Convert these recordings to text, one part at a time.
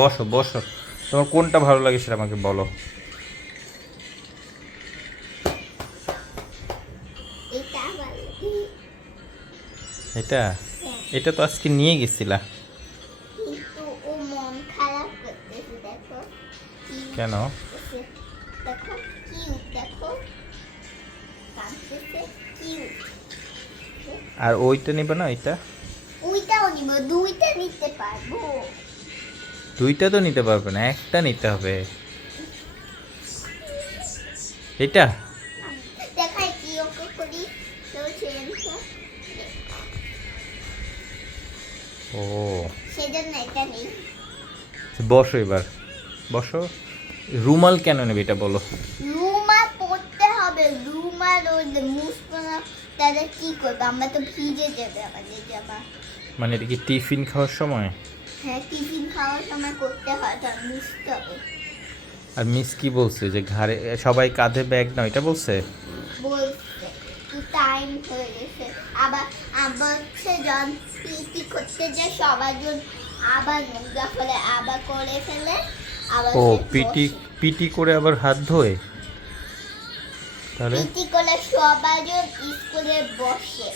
বসো বসো, তোমার কোনটা ভালো লাগে সেটা আমাকে বলো। এটা ভালো লাগে। এটা হ্যাঁ, এটা তো আজকে নিয়ে গেছিলা। কিন্তু ও মন খারাপ করতেছে, দেখো কিউট কেন? করতেছে, দেখো কিউট, দেখো কাঁদতেছে, কিউট। আর ওইটা নিবে না? ওইটা ওইটাও নিব, দুইটা নিতে পারবো। দুইটা তো নিতে পারবে না, একটা নিতে হবে। এটা দেখাই কি ওকে করি, তো চেঞ্জটা ও, সেজন্য এটা নেই। বসো এবার, বসো। রুমাল কেন নেবে এটা বলো। রুমাল পরতে হবে, রুমাল ওই মুছবো না, তাহলে কি করবো? আমরা তো ভিজে যাবে আমাদের জামা। মানে এটা কি টিফিন খাওয়ার সময়? হ্যাঁ, টিফিন খাওয়ার সময় করতে হয়, তার মুছতে হবে। আর মিস কি বলছে যে ঘাড়ে সবাই কাঁধে ব্যাগ নাও, এটা বলছে? বলছে তো টাইম হয়ে গেছে। আবার আবার হচ্ছে যখন পিটি করতে যায় সবার জন্য, আবার নোংরা ফেলে, আবার করে ফেলে, আবার ও, সে পিটি বসে। পিটি করে আবার হাত ধোয় তাহলে? পিটি করলে সবার জন্য স্কুলে বসে,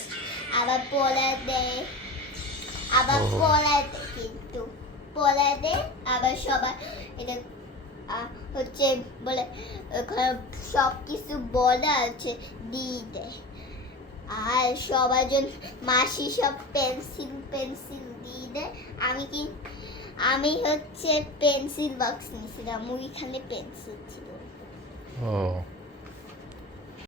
আবার পড়া দেয়, আবার ও। পড়া দেয়, কিন্তু পড়া দেয় আবার সবার এটা হচ্ছে বলে ওখানে সব কিছু বলা আছে দিয়ে দেয়। আর সবার জন্য মাসি সব পেন্সিল পেন্সিল দিয়ে দেয়। আমি হচ্ছে পেন্সিল বক্স নিয়েছিলাম, ওইখানে পেন্সিল ছিল। ও